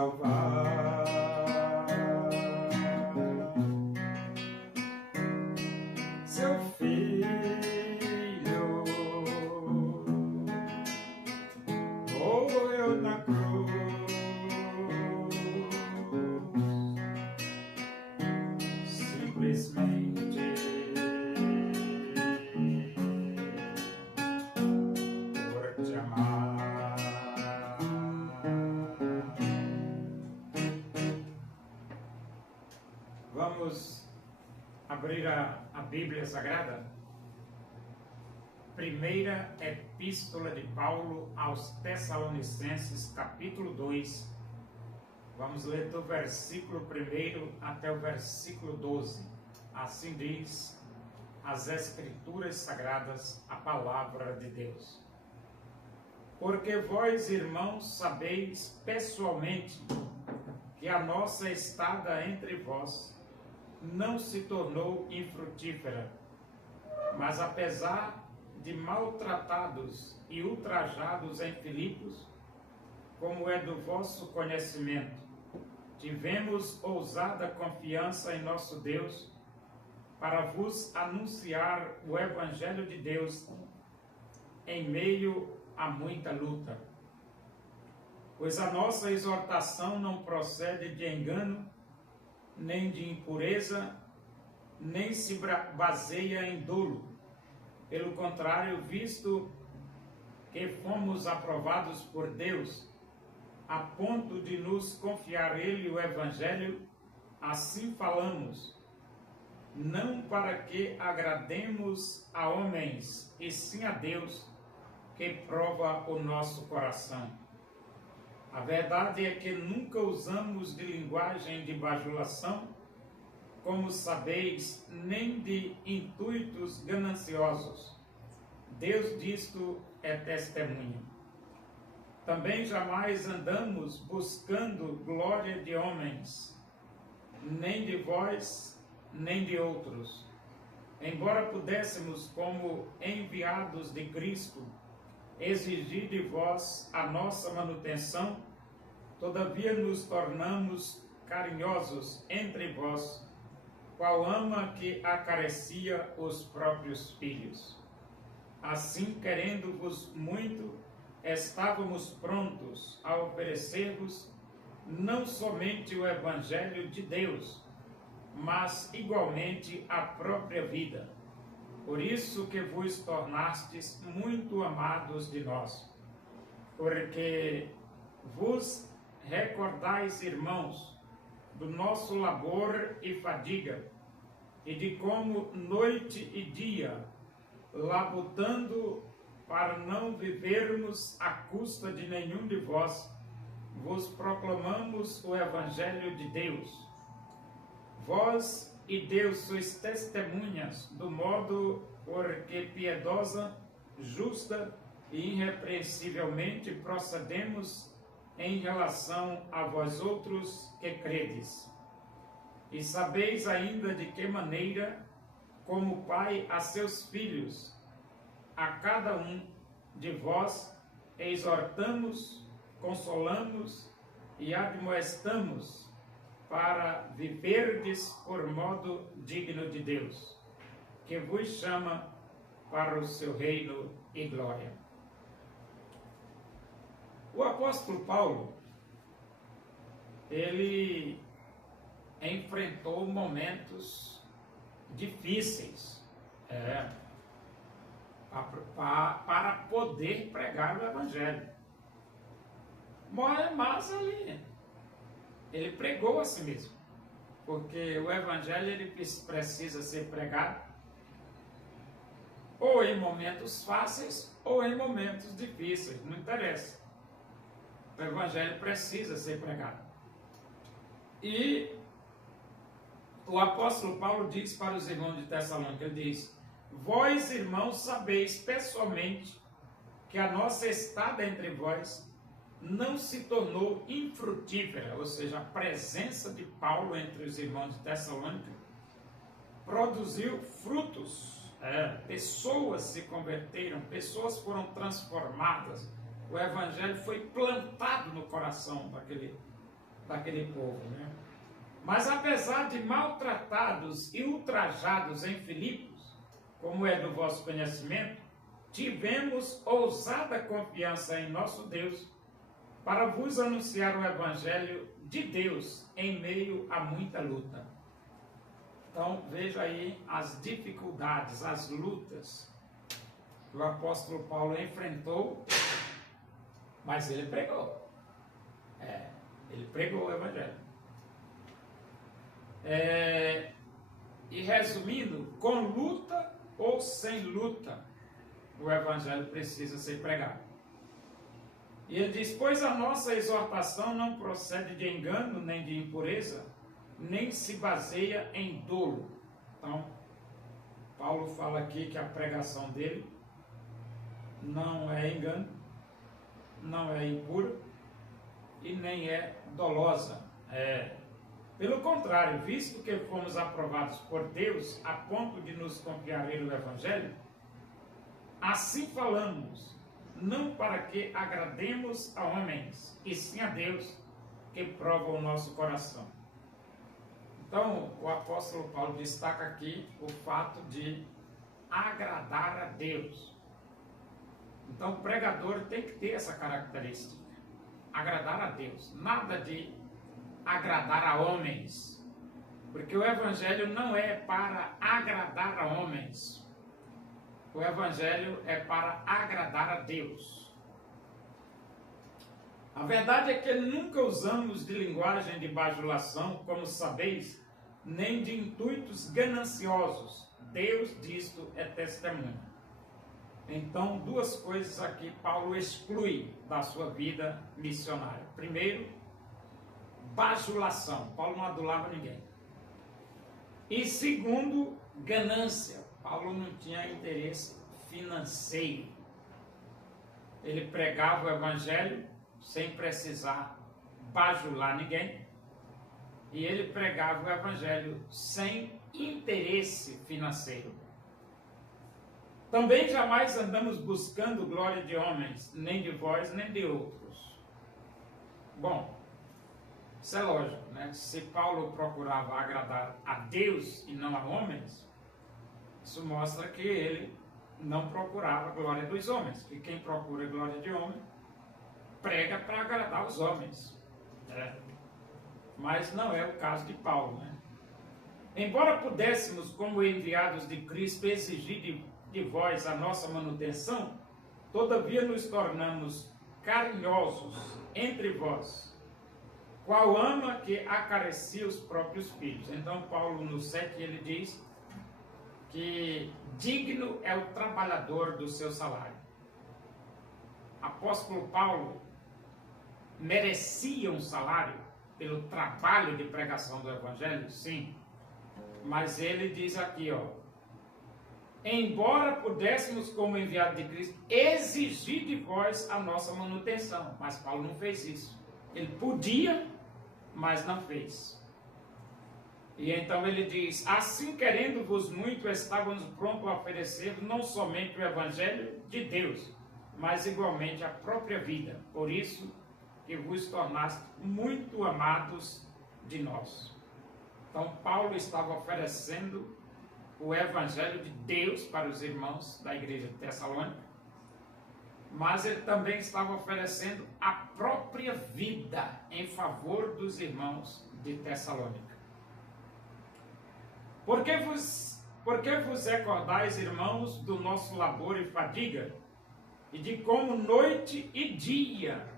salvar. Seu filho morreu na cruz, simplesmente por te amar. Vamos abrir a Bíblia Sagrada. Primeira Epístola de Paulo aos Tessalonicenses, capítulo 2. Vamos ler do versículo 1 até o versículo 12. Assim diz as Escrituras Sagradas, a palavra de Deus. Porque vós, irmãos, sabeis pessoalmente que a nossa estada entre vós não se tornou infrutífera, mas apesar de maltratados e ultrajados em Filipos, como é do vosso conhecimento, tivemos ousada confiança em nosso Deus para vos anunciar o Evangelho de Deus em meio a muita luta. Pois a nossa exortação não procede de engano, nem de impureza, nem se baseia em dolo. Pelo contrário, visto que fomos aprovados por Deus, a ponto de nos confiar Ele o Evangelho, assim falamos, não para que agrademos a homens, e sim a Deus, que prova o nosso coração. A verdade é que nunca usamos de linguagem de bajulação, como sabeis, nem de intuitos gananciosos. Deus disto é testemunha. Também jamais andamos buscando glória de homens, nem de vós, nem de outros. Embora pudéssemos, como enviados de Cristo, exigir de vós a nossa manutenção, todavia nos tornamos carinhosos entre vós, qual ama que acaricia os próprios filhos. Assim, querendo-vos muito, estávamos prontos a oferecer-vos não somente o Evangelho de Deus, mas igualmente a própria vida. Por isso que vos tornastes muito amados de nós, porque vos recordais, irmãos, do nosso labor e fadiga, e de como noite e dia, labutando para não vivermos à custa de nenhum de vós, vos proclamamos o Evangelho de Deus. Vós e Deus sois testemunhas do modo porque piedosa, justa e irrepreensivelmente procedemos em relação a vós outros que credes. E sabeis ainda de que maneira, como pai a seus filhos, a cada um de vós exortamos, consolamos e admoestamos para viverdes por modo digno de Deus, que vos chama para o seu reino e glória. O apóstolo Paulo, ele enfrentou momentos difíceis para poder pregar o Evangelho. Mas ele pregou a si mesmo, porque o Evangelho ele precisa ser pregado ou em momentos fáceis ou em momentos difíceis, não interessa. O Evangelho precisa ser pregado. E o apóstolo Paulo diz para os irmãos de Tessalônica, ele diz: vós, irmãos, sabeis pessoalmente que a nossa estada entre vós não se tornou infrutífera, ou seja, a presença de Paulo entre os irmãos de Tessalônica produziu frutos. Pessoas se converteram, pessoas foram transformadas, o Evangelho foi plantado no coração daquele povo, né? Mas apesar de maltratados e ultrajados em Filipos, como é do vosso conhecimento, tivemos ousada confiança em nosso Deus para vos anunciar o Evangelho de Deus em meio a muita luta. Então, veja aí as dificuldades, as lutas que o apóstolo Paulo enfrentou, mas ele pregou. Ele pregou o Evangelho. E resumindo, com luta ou sem luta, o Evangelho precisa ser pregado. E ele diz, pois a nossa exortação não procede de engano, nem de impureza, nem se baseia em dolo. Então, Paulo fala aqui que a pregação dele não é engano, não é impura e nem é dolosa. Pelo contrário, visto que fomos aprovados por Deus a ponto de nos confiarem o Evangelho, assim falamos, não para que agrademos a homens, e sim a Deus, que prova o nosso coração. Então, o apóstolo Paulo destaca aqui o fato de agradar a Deus. Então, o pregador tem que ter essa característica, agradar a Deus, nada de agradar a homens, porque o Evangelho não é para agradar a homens. O Evangelho é para agradar a Deus. A verdade é que nunca usamos de linguagem de bajulação, como sabeis, nem de intuitos gananciosos. Deus disto é testemunha. Então, duas coisas aqui Paulo exclui da sua vida missionária. Primeiro, bajulação. Paulo não adulava ninguém. E segundo, ganância. Paulo não tinha interesse financeiro. Ele pregava o Evangelho sem precisar bajular ninguém. E ele pregava o Evangelho sem interesse financeiro. Também jamais andamos buscando glória de homens, nem de vós, nem de outros. Bom, isso é lógico, né? Se Paulo procurava agradar a Deus e não a homens, isso mostra que ele não procurava a glória dos homens. E quem procura a glória de homem, prega para agradar os homens. Mas não é o caso de Paulo, né? Embora pudéssemos, como enviados de Cristo, exigir de vós a nossa manutenção, todavia nos tornamos carinhosos entre vós, qual ama que acaricia os próprios filhos. Então, Paulo, no 7, ele diz que digno é o trabalhador do seu salário. Apóstolo Paulo merecia um salário pelo trabalho de pregação do Evangelho? Sim. Mas ele diz aqui, embora pudéssemos, como enviado de Cristo, exigir de vós a nossa manutenção. Mas Paulo não fez isso. Ele podia, mas não fez. E então ele diz, assim querendo-vos muito, estávamos prontos a oferecer não somente o Evangelho de Deus, mas igualmente a própria vida. Por isso que vos tornaste muito amados de nós. Então Paulo estava oferecendo o Evangelho de Deus para os irmãos da igreja de Tessalônica, mas ele também estava oferecendo a própria vida em favor dos irmãos de Tessalônica. Por que vos recordais, irmãos, do nosso labor e fadiga, e de como noite e dia,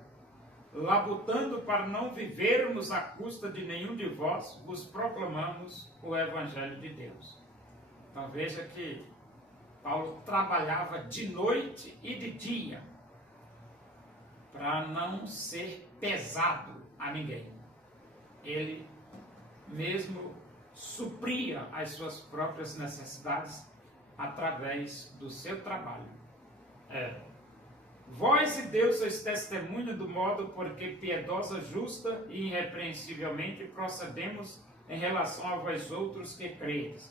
labutando para não vivermos à custa de nenhum de vós, vos proclamamos o Evangelho de Deus. Então veja que Paulo trabalhava de noite e de dia para não ser pesado a ninguém. Ele mesmo supria as suas próprias necessidades através do seu trabalho. Vós e Deus sois testemunha do modo porque piedosa, justa e irrepreensivelmente procedemos em relação a vós outros que credes.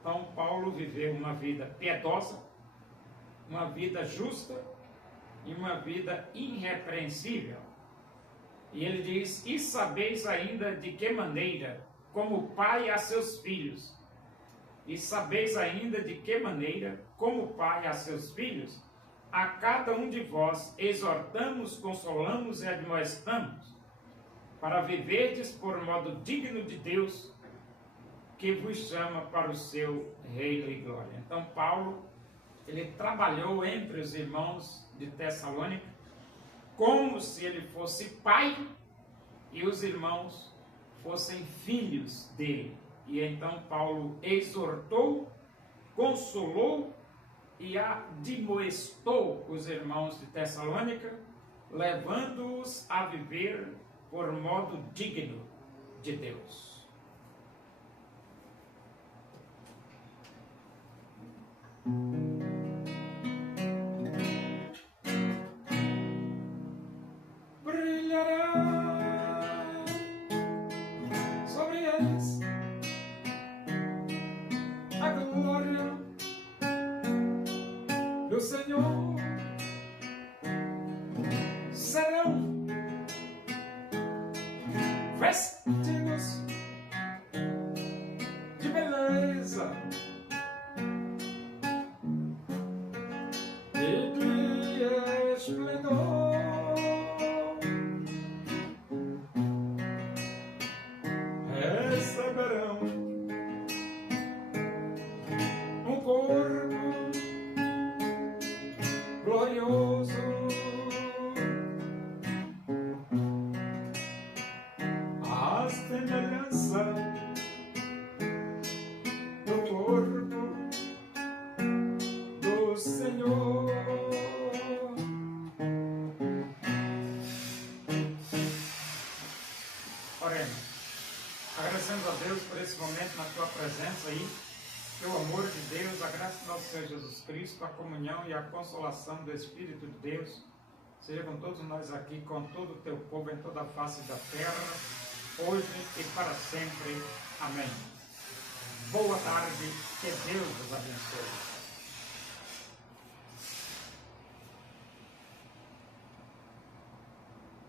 Então Paulo viveu uma vida piedosa, uma vida justa e uma vida irrepreensível. E ele diz: e sabeis ainda de que maneira, como pai a seus filhos, e sabeis ainda de que maneira, como pai a seus filhos, a cada um de vós exortamos, consolamos e admoestamos, para viverdes por modo digno de Deus, que vos chama para o seu reino e glória. Então Paulo, ele trabalhou entre os irmãos de Tessalônica, como se ele fosse pai e os irmãos fossem filhos dele. E então Paulo exortou, consolou e admoestou os irmãos de Tessalônica, levando-os a viver por modo digno de Deus. Brilhará sobre eles a glória do Senhor. Serão vestidos de beleza e de esplendor. Receberão um corpo glorioso, à semelhança do corpo do Senhor. Oremos. Agradecemos a Deus por esse momento na tua presença aí, que o amor de Deus, a graça do nosso Senhor Jesus Cristo, a comunhão e a consolação do Espírito de Deus seja com todos nós aqui, com todo o teu povo em toda a face da terra, hoje e para sempre. Amém. Boa tarde, que Deus vos abençoe.